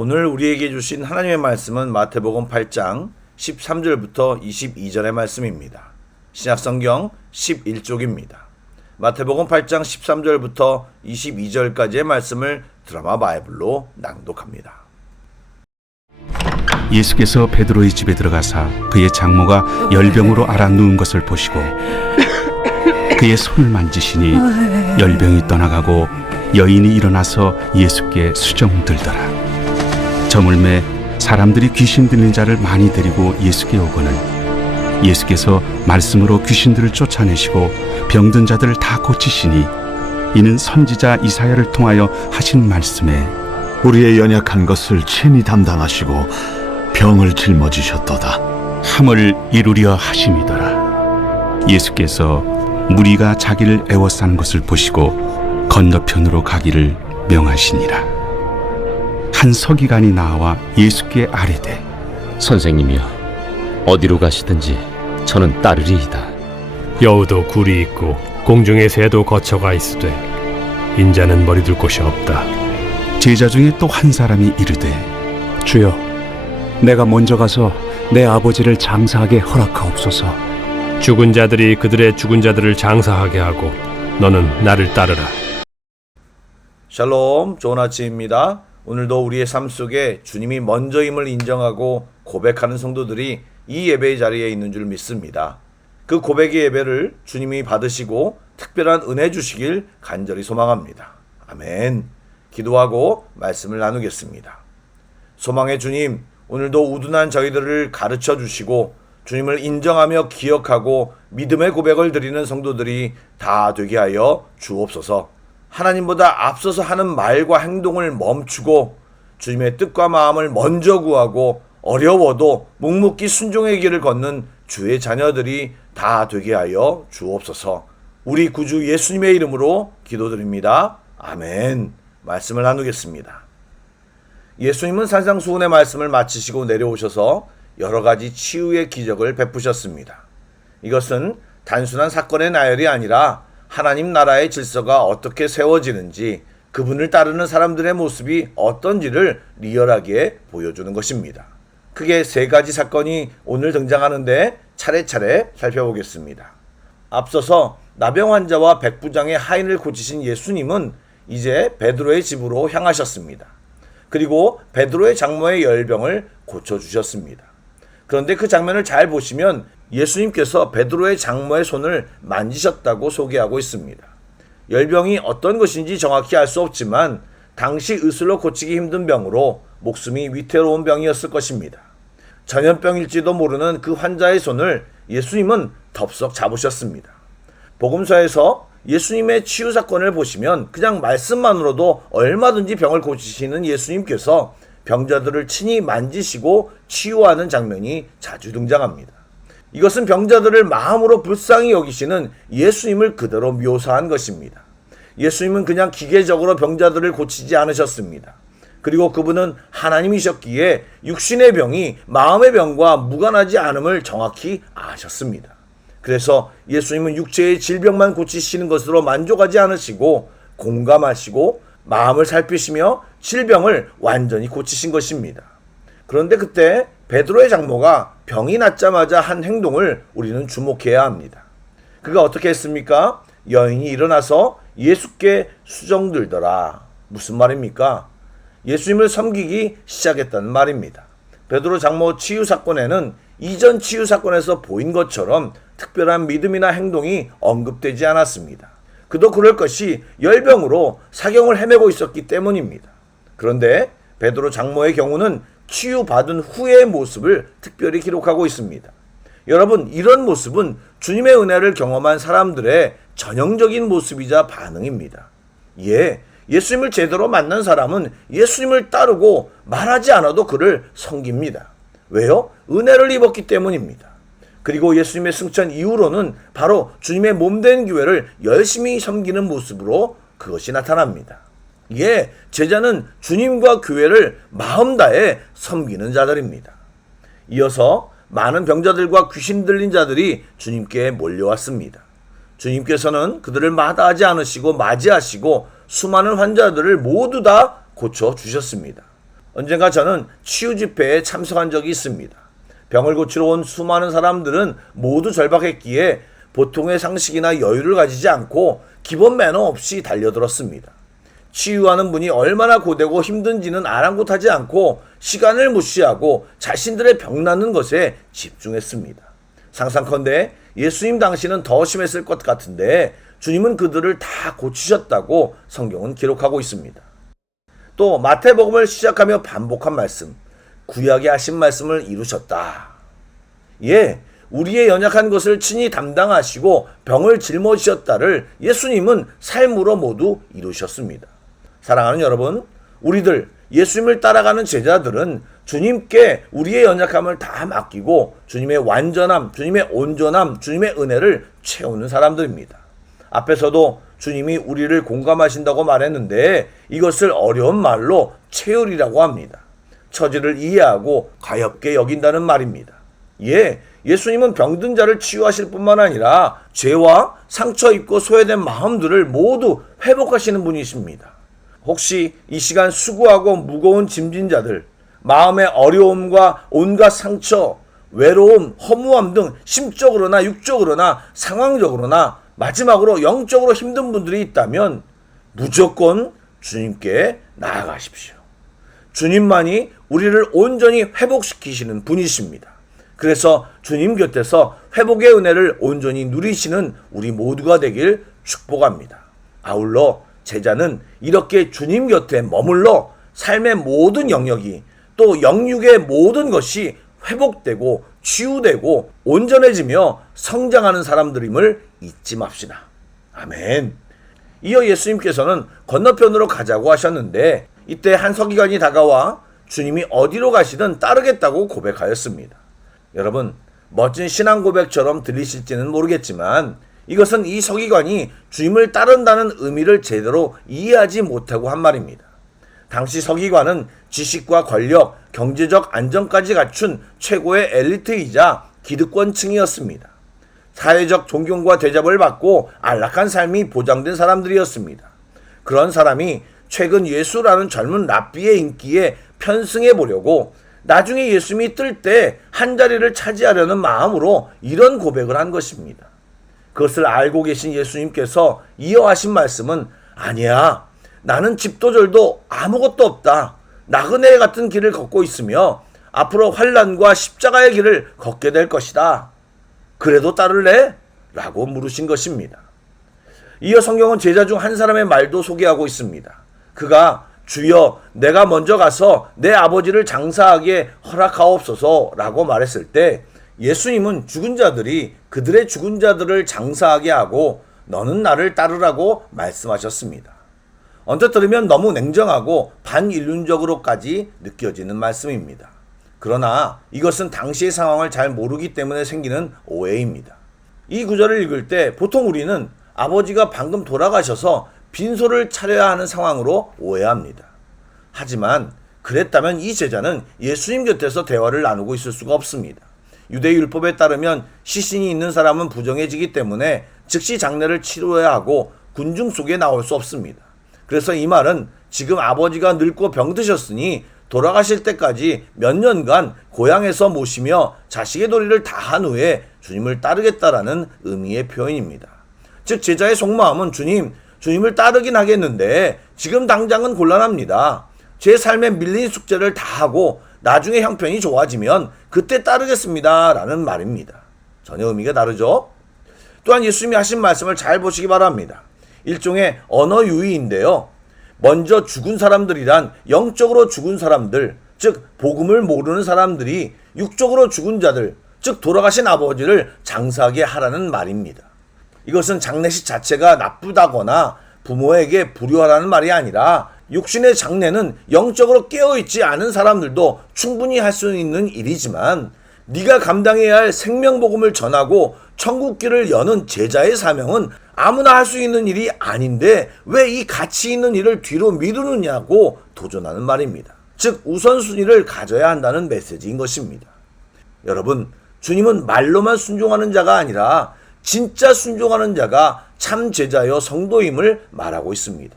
오늘 우리에게 주신 하나님의 말씀은 마태복음 8장 13절부터 22절의 말씀입니다. 신약성경 11쪽입니다. 마태복음 8장 13절부터 22절까지의 말씀을 드라마 바이블로 낭독합니다. 예수께서 베드로의 집에 들어가사 그의 장모가 열병으로 앓아 누운 것을 보시고 그의 손을 만지시니 열병이 떠나가고 여인이 일어나서 예수께 수정들더라. 저물매 사람들이 귀신 들린 자를 많이 데리고 예수께 오거늘 예수께서 말씀으로 귀신들을 쫓아내시고 병든 자들을 다 고치시니 이는 선지자 이사야를 통하여 하신 말씀에 우리의 연약한 것을 친히 담당하시고 병을 짊어지셨도다 함을 이루려 하심이더라. 예수께서 무리가 자기를 애워싼 것을 보시고 건너편으로 가기를 명하시니라. 한 서기관이 나와 예수께 아뢰되 선생님이여 어디로 가시든지 저는 따르리이다. 여우도 굴이 있고 공중의 새도 거처가 있으되 인자는 머리 둘 곳이 없다. 제자 중에 또 한 사람이 이르되 주여, 내가 먼저 가서 내 아버지를 장사하게 허락하옵소서. 죽은 자들이 그들의 죽은 자들을 장사하게 하고 너는 나를 따르라. 샬롬, 좋은 아침입니다. 오늘도 우리의 삶 속에 주님이 먼저임을 인정하고 고백하는 성도들이 이 예배의 자리에 있는 줄 믿습니다. 그 고백의 예배를 주님이 받으시고 특별한 은혜 주시길 간절히 소망합니다. 아멘. 기도하고 말씀을 나누겠습니다. 소망의 주님, 오늘도 우둔한 저희들을 가르쳐 주시고 주님을 인정하며 기억하고 믿음의 고백을 드리는 성도들이 다 되게 하여 주옵소서. 하나님보다 앞서서 하는 말과 행동을 멈추고 주님의 뜻과 마음을 먼저 구하고 어려워도 묵묵히 순종의 길을 걷는 주의 자녀들이 다 되게 하여 주옵소서. 우리 구주 예수님의 이름으로 기도드립니다. 아멘. 말씀을 나누겠습니다. 예수님은 산상수훈의 말씀을 마치시고 내려오셔서 여러 가지 치유의 기적을 베푸셨습니다. 이것은 단순한 사건의 나열이 아니라 하나님 나라의 질서가 어떻게 세워지는지, 그분을 따르는 사람들의 모습이 어떤지를 리얼하게 보여주는 것입니다. 크게 세 가지 사건이 오늘 등장하는데 차례차례 살펴보겠습니다. 앞서서 나병 환자와 백부장의 하인을 고치신 예수님은 이제 베드로의 집으로 향하셨습니다. 그리고 베드로의 장모의 열병을 고쳐주셨습니다. 그런데 그 장면을 잘 보시면 예수님께서 베드로의 장모의 손을 만지셨다고 소개하고 있습니다. 열병이 어떤 것인지 정확히 알 수 없지만 당시 의술로 고치기 힘든 병으로 목숨이 위태로운 병이었을 것입니다. 전염병일지도 모르는 그 환자의 손을 예수님은 덥석 잡으셨습니다. 복음서에서 예수님의 치유 사건을 보시면 그냥 말씀만으로도 얼마든지 병을 고치시는 예수님께서 병자들을 친히 만지시고 치유하는 장면이 자주 등장합니다. 이것은 병자들을 마음으로 불쌍히 여기시는 예수님을 그대로 묘사한 것입니다. 예수님은 그냥 기계적으로 병자들을 고치지 않으셨습니다. 그리고 그분은 하나님이셨기에 육신의 병이 마음의 병과 무관하지 않음을 정확히 아셨습니다. 그래서 예수님은 육체의 질병만 고치시는 것으로 만족하지 않으시고 공감하시고 마음을 살피시며 질병을 완전히 고치신 것입니다. 그런데 그때 베드로의 장모가 병이 낫자마자 한 행동을 우리는 주목해야 합니다. 그가 어떻게 했습니까? 여인이 일어나서 예수께 수정들더라. 무슨 말입니까? 예수님을 섬기기 시작했다는 말입니다. 베드로 장모 치유 사건에는 이전 치유 사건에서 보인 것처럼 특별한 믿음이나 행동이 언급되지 않았습니다. 그도 그럴 것이 열병으로 사경을 헤매고 있었기 때문입니다. 그런데 베드로 장모의 경우는 치유받은 후의 모습을 특별히 기록하고 있습니다. 여러분, 이런 모습은 주님의 은혜를 경험한 사람들의 전형적인 모습이자 반응입니다. 예수님을 제대로 만난 사람은 예수님을 따르고 말하지 않아도 그를 섬깁니다. 왜요? 은혜를 입었기 때문입니다. 그리고 예수님의 승천 이후로는 바로 주님의 몸된 교회를 열심히 섬기는 모습으로 그것이 나타납니다. 제자는 주님과 교회를 마음 다해 섬기는 자들입니다. 이어서 많은 병자들과 귀신 들린 자들이 주님께 몰려왔습니다. 주님께서는 그들을 마다하지 않으시고 맞이하시고 수많은 환자들을 모두 다 고쳐주셨습니다. 언젠가 저는 치유 집회에 참석한 적이 있습니다. 병을 고치러 온 수많은 사람들은 모두 절박했기에 보통의 상식이나 여유를 가지지 않고 기본 매너 없이 달려들었습니다. 치유하는 분이 얼마나 고되고 힘든지는 아랑곳하지 않고 시간을 무시하고 자신들의 병 낫는 것에 집중했습니다. 상상컨대 예수님 당시는 더 심했을 것 같은데 주님은 그들을 다 고치셨다고 성경은 기록하고 있습니다. 또 마태복음을 시작하며 반복한 말씀, 구약에 하신 말씀을 이루셨다. 우리의 연약한 것을 친히 담당하시고 병을 짊어지셨다를 예수님은 삶으로 모두 이루셨습니다. 사랑하는 여러분, 우리들 예수님을 따라가는 제자들은 주님께 우리의 연약함을 다 맡기고 주님의 완전함, 주님의 온전함, 주님의 은혜를 채우는 사람들입니다. 앞에서도 주님이 우리를 공감하신다고 말했는데 이것을 어려운 말로 체휼이라고 합니다. 처지를 이해하고 가엽게 여긴다는 말입니다. 예수님은 병든 자를 치유하실 뿐만 아니라 죄와 상처 입고 소외된 마음들을 모두 회복하시는 분이십니다. 혹시 이 시간 수고하고 무거운 짐진 자들, 마음의 어려움과 온갖 상처, 외로움, 허무함 등 심적으로나 육적으로나 상황적으로나 마지막으로 영적으로 힘든 분들이 있다면 무조건 주님께 나아가십시오. 주님만이 우리를 온전히 회복시키시는 분이십니다. 그래서 주님 곁에서 회복의 은혜를 온전히 누리시는 우리 모두가 되길 축복합니다. 아울러 제자는 이렇게 주님 곁에 머물러 삶의 모든 영역이 또 영육의 모든 것이 회복되고 치유되고 온전해지며 성장하는 사람들임을 잊지 맙시다. 아멘. 이어 예수님께서는 건너편으로 가자고 하셨는데 이때 한 서기관이 다가와 주님이 어디로 가시든 따르겠다고 고백하였습니다. 여러분, 멋진 신앙 고백처럼 들리실지는 모르겠지만 이것은 이 서기관이 주님을 따른다는 의미를 제대로 이해하지 못하고 한 말입니다. 당시 서기관은 지식과 권력, 경제적 안정까지 갖춘 최고의 엘리트이자 기득권층이었습니다. 사회적 존경과 대접을 받고 안락한 삶이 보장된 사람들이었습니다. 그런 사람이 최근 예수라는 젊은 랍비의 인기에 편승해 보려고 나중에 예수님이 뜰 때 한자리를 차지하려는 마음으로 이런 고백을 한 것입니다. 그것을 알고 계신 예수님께서 이어하신 말씀은 아니야, 나는 집도 절도 아무것도 없다. 나그네 같은 길을 걷고 있으며 앞으로 환난과 십자가의 길을 걷게 될 것이다. 그래도 따를래? 라고 물으신 것입니다. 이어 성경은 제자 중 한 사람의 말도 소개하고 있습니다. 그가 주여 내가 먼저 가서 내 아버지를 장사하게 허락하옵소서 라고 말했을 때 예수님은 죽은 자들이 그들의 죽은 자들을 장사하게 하고 너는 나를 따르라고 말씀하셨습니다. 언뜻 들으면 너무 냉정하고 반인륜적으로까지 느껴지는 말씀입니다. 그러나 이것은 당시의 상황을 잘 모르기 때문에 생기는 오해입니다. 이 구절을 읽을 때 보통 우리는 아버지가 방금 돌아가셔서 빈소를 차려야 하는 상황으로 오해합니다. 하지만 그랬다면 이 제자는 예수님 곁에서 대화를 나누고 있을 수가 없습니다. 유대 율법에 따르면 시신이 있는 사람은 부정해지기 때문에 즉시 장례를 치러야 하고 군중 속에 나올 수 없습니다. 그래서 이 말은 지금 아버지가 늙고 병드셨으니 돌아가실 때까지 몇 년간 고향에서 모시며 자식의 도리를 다한 후에 주님을 따르겠다라는 의미의 표현입니다. 즉 제자의 속마음은 주님을 따르긴 하겠는데 지금 당장은 곤란합니다. 제 삶에 밀린 숙제를 다 하고 나중에 형편이 좋아지면 그때 따르겠습니다 라는 말입니다. 전혀 의미가 다르죠? 또한 예수님이 하신 말씀을 잘 보시기 바랍니다. 일종의 언어 유희인데요. 먼저 죽은 사람들이란 영적으로 죽은 사람들, 즉 복음을 모르는 사람들이 육적으로 죽은 자들, 즉 돌아가신 아버지를 장사하게 하라는 말입니다. 이것은 장례식 자체가 나쁘다거나 부모에게 불효하라는 말이 아니라 육신의 장례는 영적으로 깨어있지 않은 사람들도 충분히 할 수 있는 일이지만 네가 감당해야 할 생명복음을 전하고 천국길을 여는 제자의 사명은 아무나 할 수 있는 일이 아닌데 왜 이 가치 있는 일을 뒤로 미루느냐고 도전하는 말입니다. 즉 우선순위를 가져야 한다는 메시지인 것입니다. 여러분, 주님은 말로만 순종하는 자가 아니라 진짜 순종하는 자가 참 제자여 성도임을 말하고 있습니다.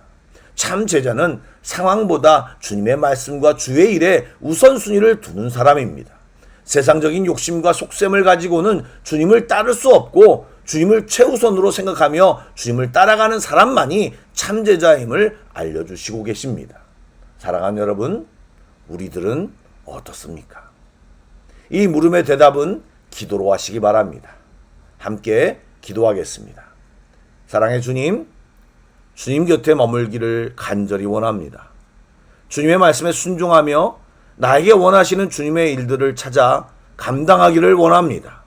참 제자는 상황보다 주님의 말씀과 주의 일에 우선순위를 두는 사람입니다. 세상적인 욕심과 속셈을 가지고는 주님을 따를 수 없고 주님을 최우선으로 생각하며 주님을 따라가는 사람만이 참 제자임을 알려주시고 계십니다. 사랑하는 여러분, 우리들은 어떻습니까? 이 물음의 대답은 기도로 하시기 바랍니다. 함께 기도하겠습니다. 사랑의 주님, 주님 곁에 머물기를 간절히 원합니다. 주님의 말씀에 순종하며 나에게 원하시는 주님의 일들을 찾아 감당하기를 원합니다.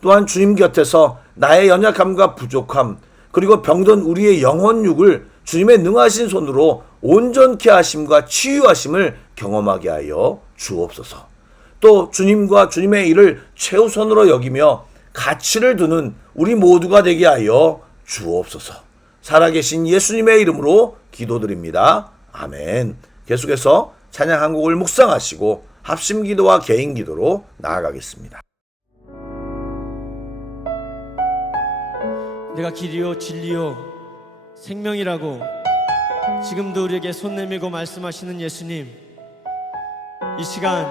또한 주님 곁에서 나의 연약함과 부족함, 그리고 병든 우리의 영혼육을 주님의 능하신 손으로 온전케 하심과 치유하심을 경험하게 하여 주옵소서. 또 주님과 주님의 일을 최우선으로 여기며 가치를 두는 우리 모두가 되게 하여 주옵소서. 살아계신 예수님의 이름으로 기도드립니다. 아멘. 계속해서 찬양 한 곡을 묵상하시고 합심 기도와 개인 기도로 나아가겠습니다. 내가 길이요 진리요 생명이라고 지금도 우리에게 손 내밀고 말씀하시는 예수님, 이 시간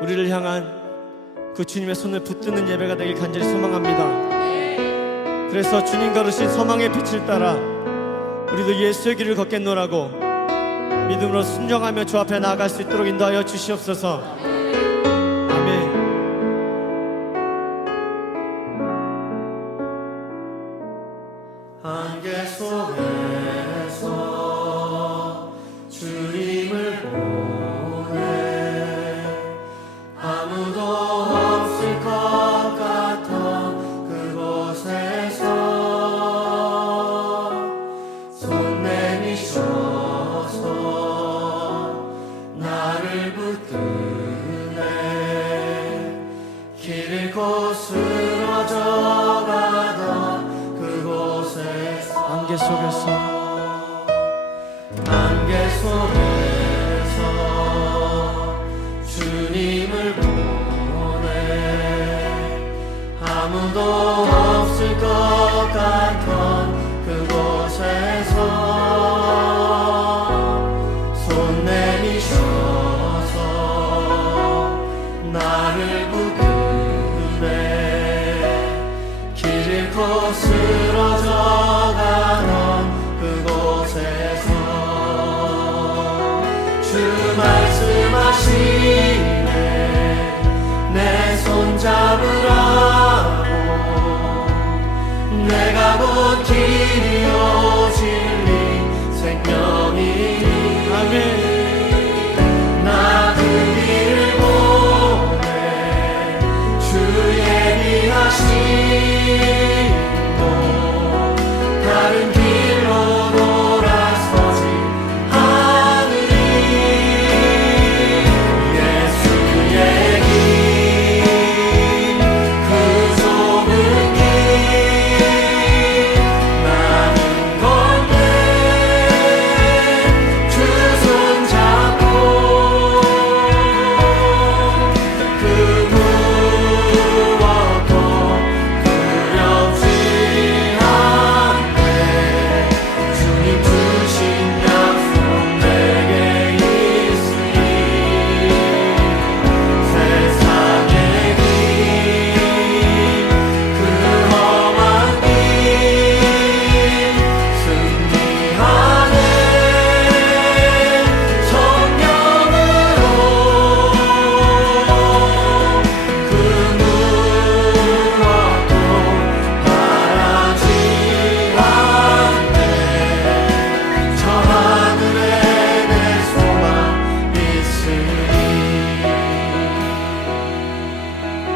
우리를 향한 그 주님의 손을 붙드는 예배가 되길 간절히 소망합니다. 그래서 주님 걸으신 소망의 빛을 따라 우리도 예수의 길을 걷겠노라고 믿음으로 순종하며 주 앞에 나아갈 수 있도록 인도하여 주시옵소서. 아멘. 안개 속에서 주님을 보내 아무도 없을 것 같아 그곳에서 손 내미셔서 나를 붙드네 길 잃고 쓰러져 가던 그곳에서 안개 속에서 주님을 보내 아무도 없을 것 같던 그곳에서 손 내미셔서 나를 부르네 길 잃고 쓰러져가던 그곳에서 주 말씀하시네 내 손 잡으라고 내가 곧 길이요 진리 생명이니 아멘 나 그 길을 보내 주 예비하신 곳 다른 길로 돌아서지 않으리 예수의 길 그 좁은 길 나는 건데 주 손 잡고 그 무엇도 두렵지 않네 주님 주신 약속 내게 있으니 세상의 길 그 험한 길 승리하네 성령으로 그 무엇도 바라지 않네 저 하늘에 내 소망 있으니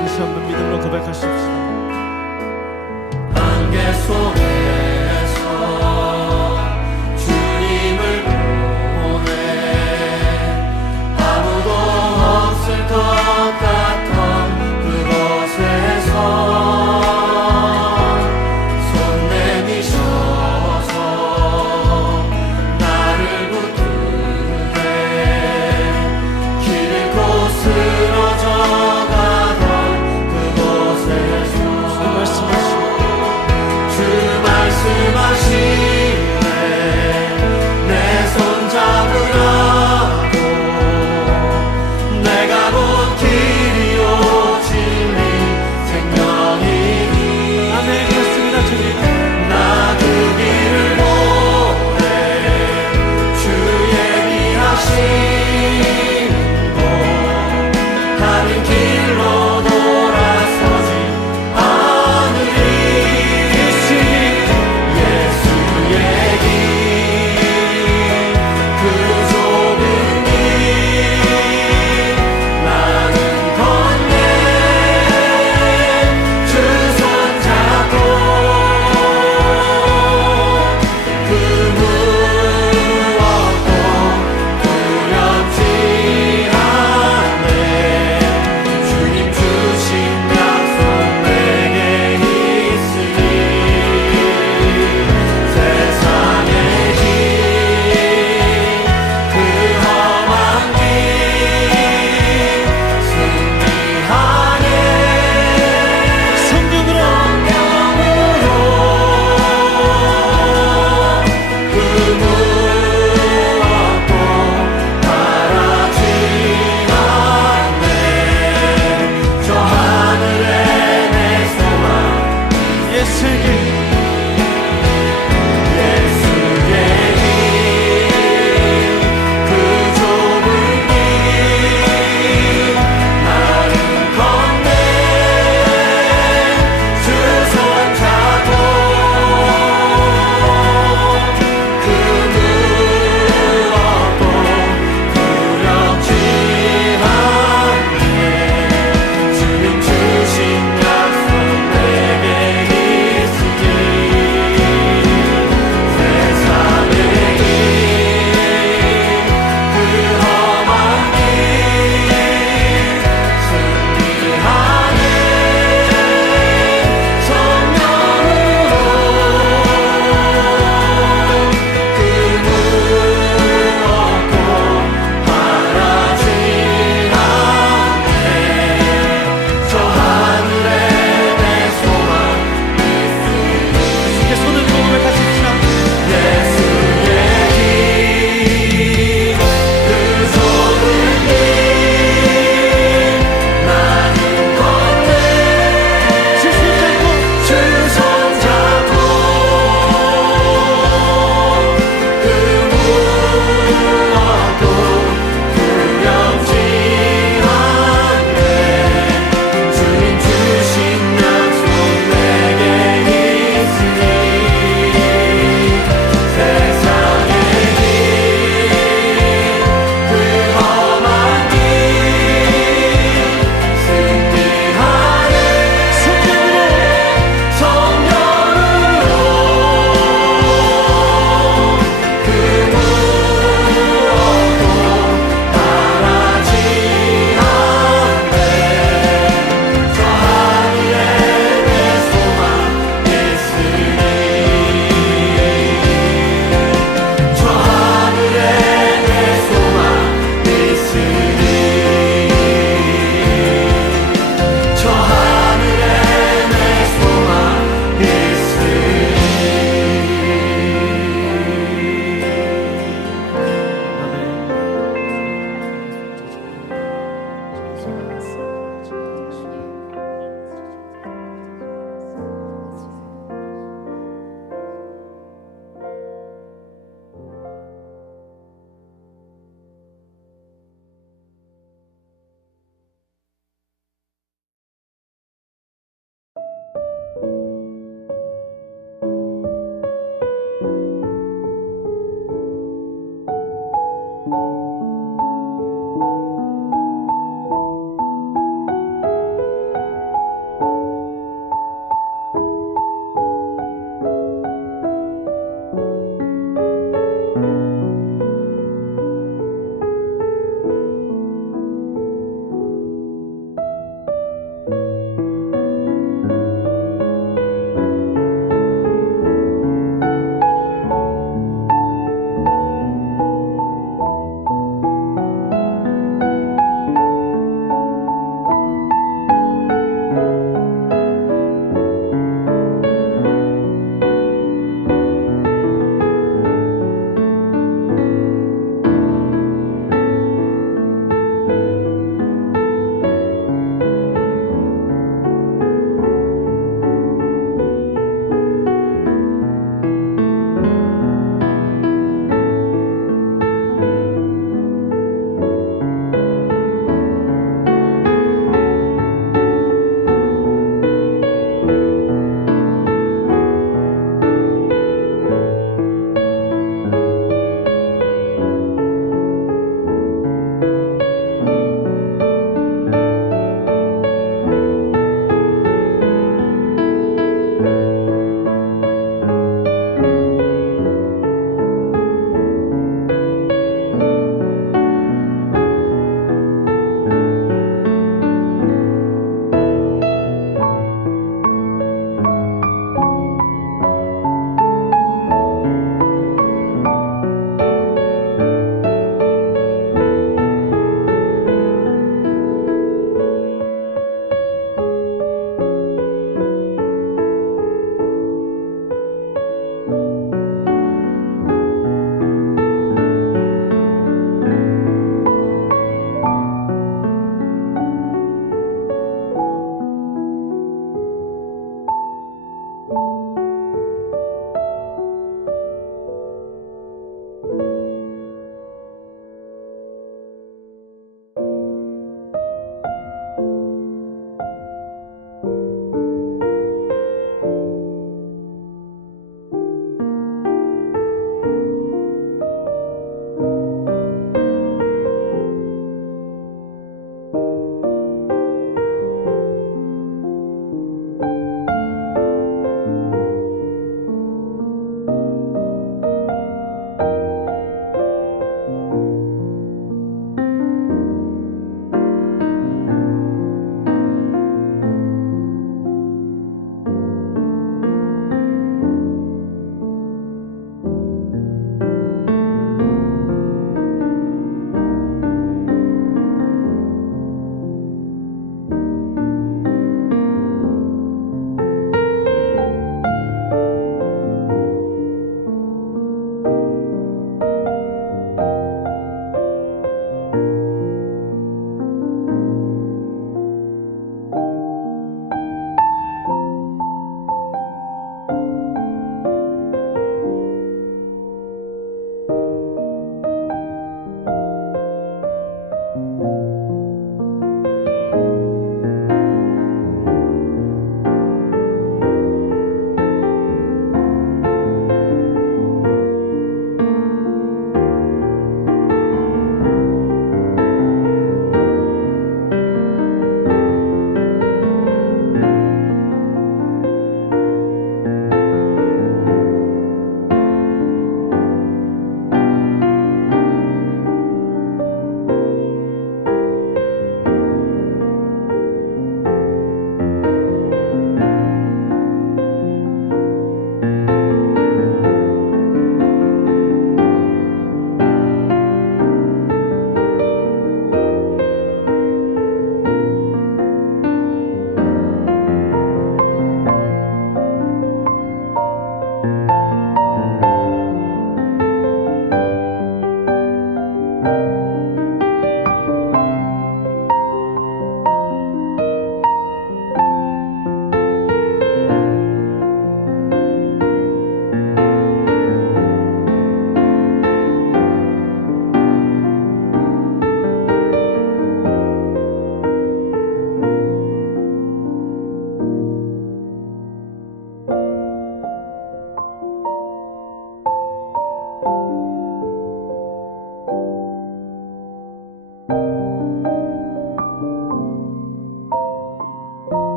다시 한번 믿음으로 고백하십시다 안개 속에서 주님을 보내 아무도 없을 것 같던 그곳에서 손 내미셔서 나를 붙드네 길 잃고 쓰러져가던 그곳에서